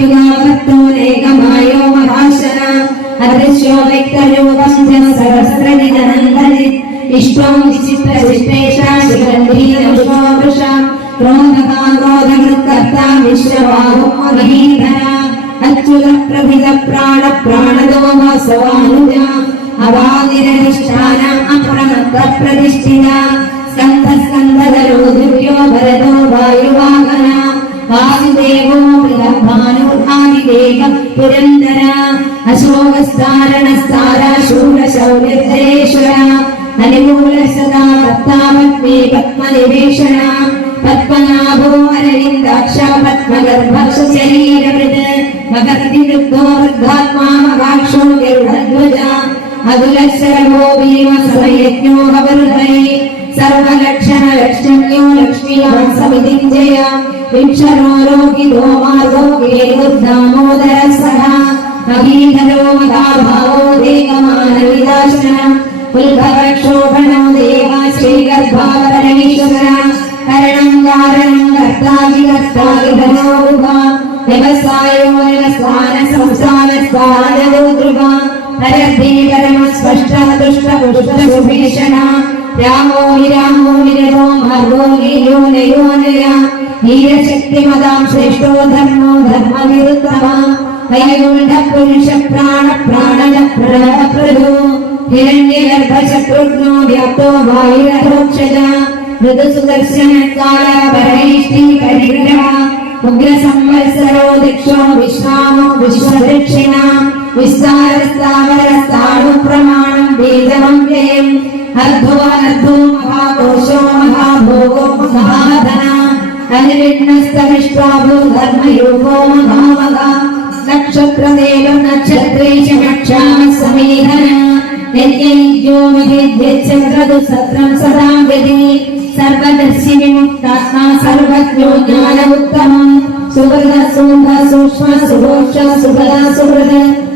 പ്രത്യുമാകത്തോരേകമായോ മഹാശന. അദൃശ്യോ വ്യക്തരൂപം സഹസ്രനിതനന്ദനെ ഇഷ്ടം വിചിത്രശിഷ്ടേഷാശിഖണ്ഡീനപുഷ്പോവൃഷ ക്രോധകാന്തോധകൃത്കർത്താം വിശ്വവാഹോ മഹീധര അച്യുത പ്രഭിത പ്രാണ പ്രാണതോമ സവാനുജ അവാനിരനിഷ്ഠാന അപ്രമത്ത പ്രതിഷ്ഠിത സ്കന്ധ സ്കന്ധതരോ ദിവ്യോ ഭരതോ വായുവാഹന. വാസുദേവോ ഭാനുർഹാദിദേവ പുരന്ദര അശോകസ്ഥാരണസ്ഥാര ശൂലശൗര്യധരേശ്വര അനുകൂല സദാ പത്മാപത്മേ പത്മനിവേഷണ പത്മനാഭോ അരവിന്ദാക്ഷ പത്മഗർഭശരീരമൃത് മകർത്തി വൃദ്ധോ വൃദ്ധാത്മാ മകാക്ഷോ ഗരുഡധ്വജ അതുലശരഭോ ഭീമ സമയജ്ഞോ ഹൃദയ मगाक्षो गरुडध्वजा अतुलशरभो भीमसमयज्ञो हवरुहरे सर्वलक्षण लक्ष्म्यो लक्ष्मीवान् समितिञ्जय विंशरो रोगितो मार्गो केतुर्दामोदर सः महीधरो महाभावो देवमानविदाशनम् पुल्भवक्षोभणो देव श्रीगर्भावरणीश्वर करणं कारणं कर्ताविकर्ताविधनो गुहा व्यवसायो व्यवसान संसारस्वानदो ध्रुवा हरद्धि परम स्पष्ट दुष्ट पुष्ट सुभीषण रामो हि रामो विरतो मार्गो लीयो नयो नय वीरशक्तिमदां श्रेष्ठो धर्मो धर्मविरुद्धमा वैकुण्ठ पुरुष प्राण प्राणज प्रभु हिरण्यगर्भशत्रुघ्नो व्याप्तो वायुरथोक्षज मृदुसुदर्शन काल परैष्टि परिग्रह उग्र संवत्सरो दिक्षो विश्रामो विश्वदक्षिणा विस्तारस्तावरस्ताणु प्रमाणं बीजवं व्ययम् अर्धो अर्धो महाकोशो महाभोगो महाधना अनिर्विघ्नस्तविश्वाभो धर्मयोगो महामगा नक्षत्रदेव नक्षत्रेश नक्षाम समीधन यज्ञो विद्यच्छन्द्रदु सत्रं सदा विधि सर्वदर्शि विमुक्तात्मा सर्वज्ञो ज्ञान उत्तमम् सुहृद सुन्द सूक्ष्म सुघोष सुभद सुहृद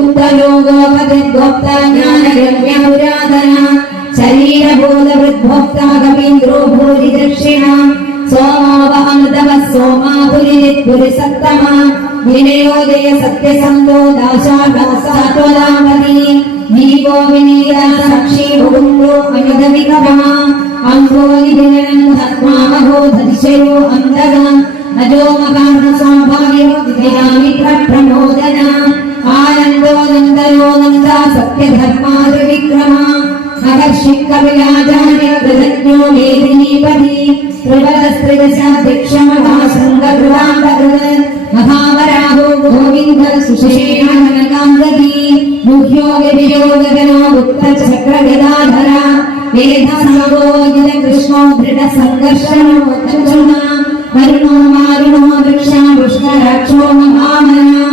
उत्तलोकोपतिर्गोप्ता ज्ञानगम्यपुराधन शरीरबोधवृद्भोक्ता कवीन्द्रो भूरि दक्षिणा सोमावहमृतवः सोमापुरिपुरि सत्तमा विनयोदय सत्यसन्तो दाशासात्वदामति दीपो विनीता साक्षी भुवुन्दो अयुधविकरमा अङ्गोलिदिनं धत्मामहो धरिशयो अन्तगा अजो मकार्न स्वाभाव्यो నందయోనంద సత్యధర్మా త్రివిక్రమ మహర్షిక్ కవిరాజాని కృతజ్ఞో మేధినీపతి త్రివరస్త్రిదశాధ్యక్షమహాశృంగృవాంగృత మహావరాహో గోవింద సుషేణానకాంగీ ముఖ్యో విజయో గగనో గుప్త చక్ర మహామనా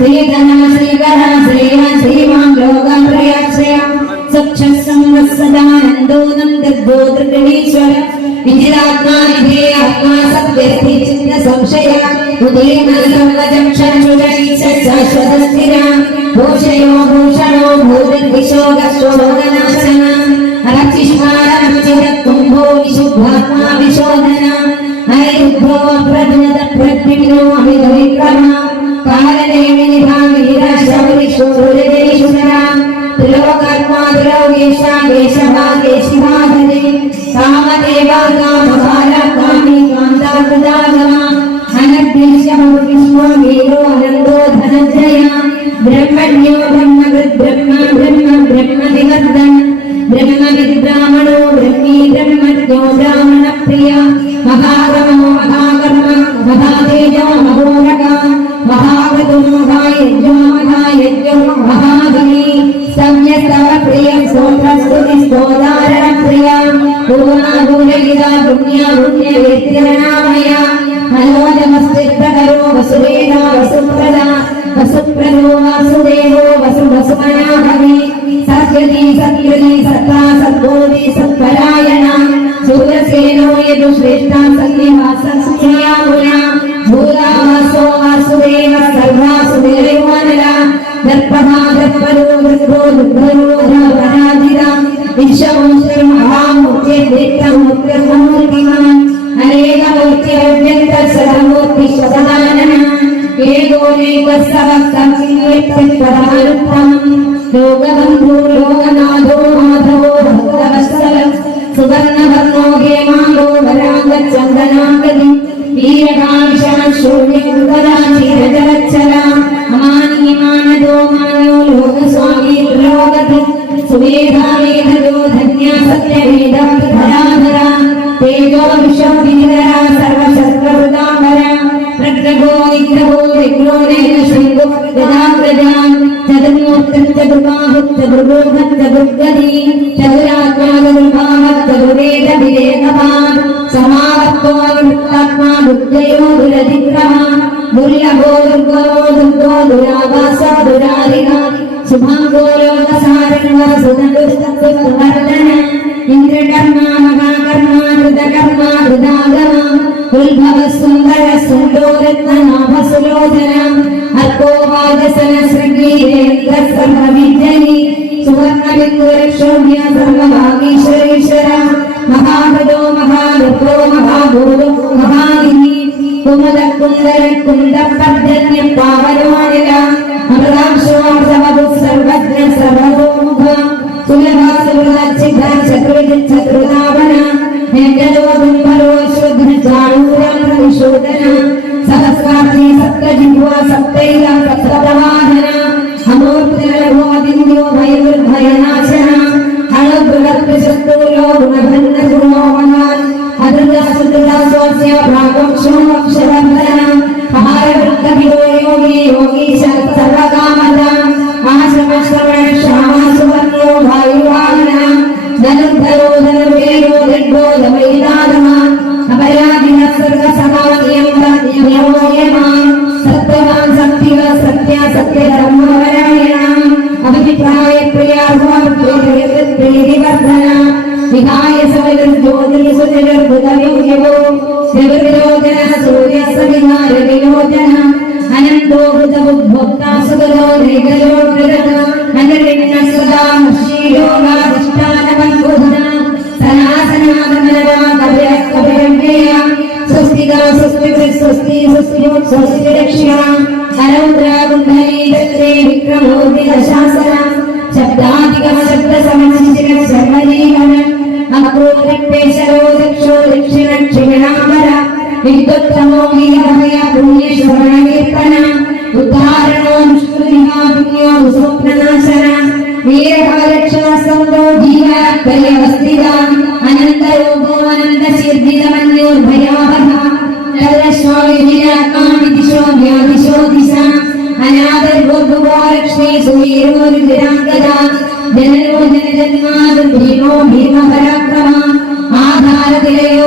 ശ്രീധനം ശ്രീധര ശ്രീയ ശ്രീമാം ലോകം പ്രിയാശ്രയ സക്ഷസംഗസദാനന്ദോനം ദർഭോ തൃഗണീശ്വര വിജിതാത്മാ വിധേ ആത്മാ സത്യസ്ഥി ചിന്ത സംശയ ഉദീർണസംഗജംക്ഷരശുചൈശ്വത സ്ഥിര ഭൂഷയോ ഭൂഷണോ ഭൂരവിശോകശോകനാശന അരക്ഷിഷ്മാരമചിത കുംഭോ വിശുദ്ധാത്മാ വിശോധന ഐരുദ്ധോ പ്രജ്ഞത പ്രജ്ഞോ അമിത വിക്രമ ब्रह्मण्यो ब्रह्मकृत् ब्रह्म ब्रह्म ब्रह्मनिवर्धन ब्रह्मविद् ब्राह्मणो ब्रह्मी ब्रह्मज्ञो యుధా పుణ్య పుణ్య విద్యరణామయ హలో నమస్తే ప్రకరో వసుదేవ వసుప్రద వసుప్రదో వాసుదేవో వసు వసుమనాభవి సత్యతి సత్యతి సత్తా సద్బోధి సత్పరాయణ సూర్యసేనో యదు శ్రేష్ఠ సన్నివాస സദമൂർത്തി സ്വസദാനം ലോകബന്ധു ലോകനാഥോ മാധവോ ഭക്തവത്സലം സുവർണവർണോ ഹേമാലോ വരാംഗചന്ദനാഗതി വീരകാംശാശൂര്യകുതരാശിരജലച്ചലാം അമാനിയമാനദോ മാനോ ലോകസ്വാമി ത്രിലോകതി സുവേധാവേധയോ ധന്യാ സത്യവേദാധരാധരാ തേജോ വിശ്വം വിഹിതരാ సుందర సులోచన అర్కోవాదసన శృంగీరేంద్ర సర్వవిద్యని సువర్ణ മഹാഭഗോ മഹാരുദ്രോ മഹാഭൂതോ മഹാഗിരി കുമുദക്കുന്ദരക്കുന്ദപദ്ധന്യ പാവനോനില അമൃതാംശോ അമൃതമതു സർവജ്ഞ സർവതോമുഖ സുലഭാസുഹൃദ ചിദ്ധാ ചക്രവിദ്യ ചക്ര കാരണം ധനുർധരോ ധനുർവേദോ ദൃഢോ ധമൈതാതമാൻ അപരാധിന സർവസമാനിയമ്യോയമാൻ സത്യവാൻ സത്യവ സത്യ സത്യധർമ്മപരായണം അഭിപ്രായ പ്രിയാർഹോപ്രീതിവർദ്ധന വിഹായ സവൈർജ്യോതിർസുജനിർഭുതയോഗ്യവോ ദ്രവിരോചന സൂര്യസവിഹാര വിയോജന సమిధర్ అనంతో బుధ భోక్తా సుగలో రేగలో అనరిణ స్వస్తిగా స్వస్తి స్వస్తి స్వస్తి దశాసన శబ్దాధిగమ శబ్ద సమశిశిర శర్మజీవన దక్షో దక్షిణ പുണ്യശ്രവണകീർത്തന ഉദ്ധാരണോ ദുഷ്കൃതിയോ ഭീമോ ഭീമപരാക്രമ ആധാരതിലയോ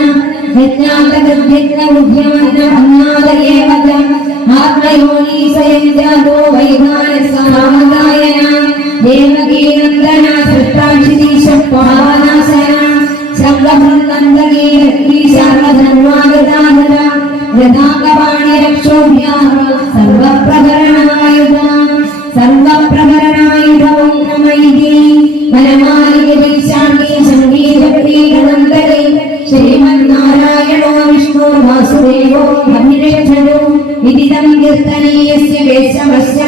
ఆత్మయోనీశయంజాతో వైధానసామదాయన దేవగీనందన సృష్టాక్షిదీశ పహానాశన శబ్దభృందందగీరక్తి సర్వధన్వాగదానద యథాకవాణి రక్షోభ్యాః నారాయణో విష్ణు వాసుదేవో బ్రహ్మిరేక్షడు విదిదం కీర్తనీయస్య వేషమస్య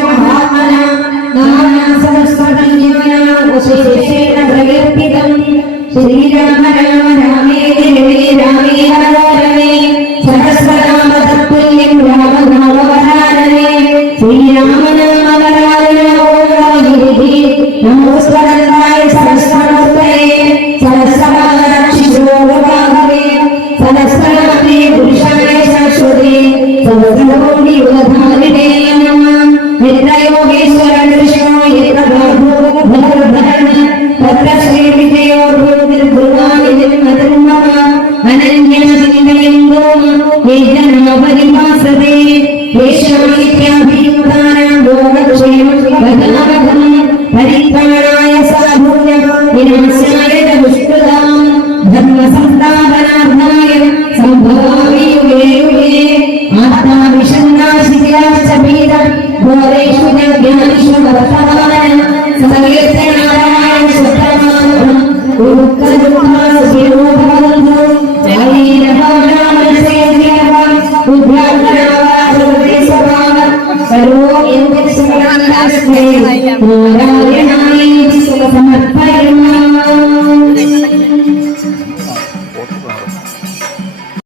రామ రామే రమే రామే సహస్రనామ తత్పుల్యం రామ నామవరారణే శ్రీరామ నామవరారణ ఓం రాజి నమోస్వరణ നിലയെങ്കോ പരിഭാസതേ ഭരിത്താനായ സാധുന വിനാശ